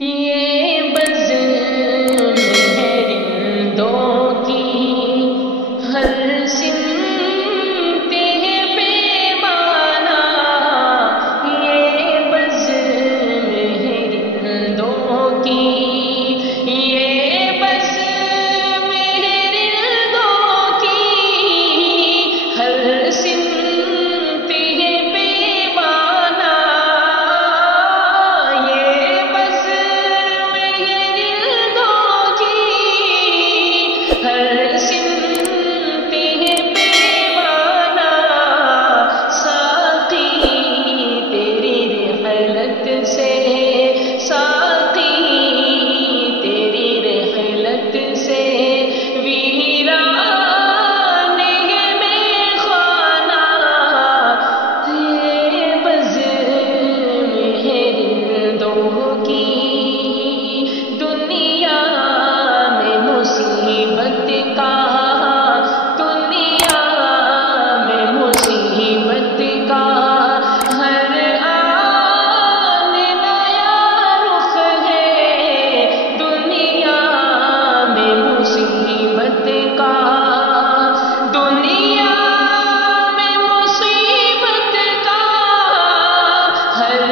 یہ بزم ہے رندوں کی ہر سمت ہے پیمانہ، یہ بزم ہے رندوں کی، یہ بزم ہے رندوں کی ہر سمت ہے پیمانہ، یہ بزم ہے رندوں کی ہر سمت ہے پیمانہ، ساقی تیری رحلت سے، ساقی تیری رحلت سے ویران ہے میخانہ، یہ بزم ہے رندوں کی، دنیا میں مصیبت کا، دنیا میں مصیبت کا ہر آن نیا رخ ہے، دنیا میں مصیبت کا، دنیا میں مصیبت کا ہر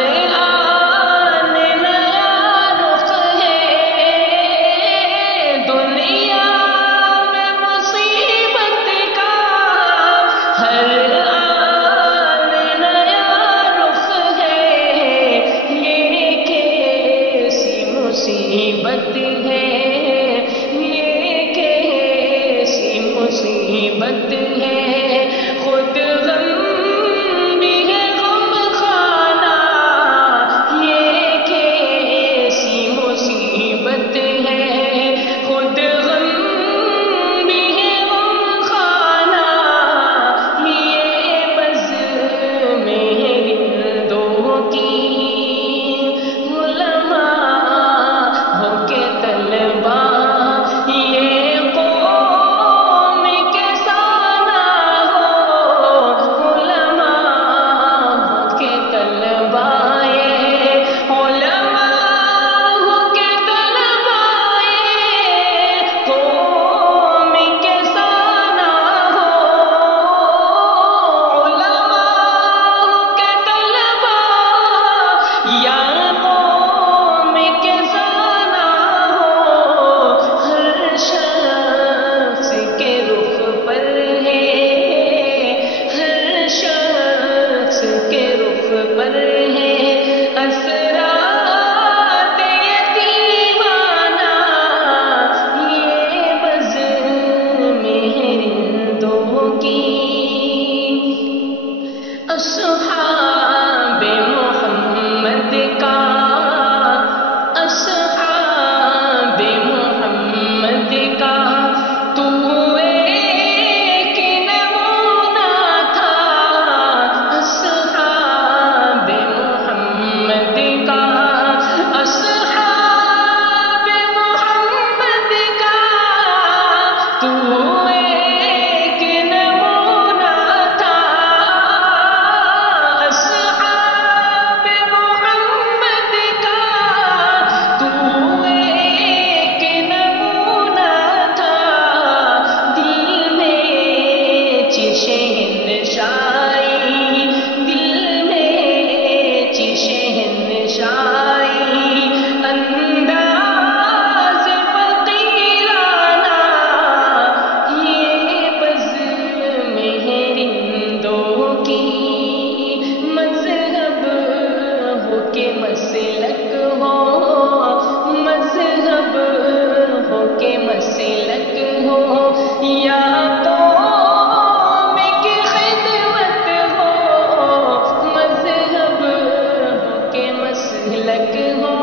آن نیا رخ ہے، دنیا میں مصیبت کا ہر آن نیا رخ ہے، یہ کیسی مصیبت ہے، یہ کیسی مصیبت ہے، خود غم بھی ہے غم خانہ، یہ کیسی مصیبت ہے، خود غم بھی ہے غم خانہ، یہ بزم ہے رندوں کی، علماء ہو کے طلباء یہ قوم کے سانہ ہو، علماء ہو کے طلباء یہ، علماء ہو کے طلباء یہ قوم کے سانہ ہو، علماء ہو کے طلباء یا قوم کے سانہ ہو، ہر شخص کے رخ پر ہے، ہر شخص کے رخ پر ہے اثرات یتیمانہ، یہ بزم ہے رندوں کی، اصحاب محمد کا، اصحاب محمد کا تو ایک نمونہ تھا، اصحاب محمد کا، اصحاب محمد کا تو ایک نمونہ تھا، اصحاب محمد کا تو ایک نمونہ تھا، دل میں شہنشائی، دل میں شہنشائی انداز فقیرانہ، یہ بزم ہے رندوں کی، مذہب ہو کے مسلک ہو، مذہب ہو کے مسلک ہو، یا قوم کی خدمت ہو، مذہب ہو کے مسلک ہو،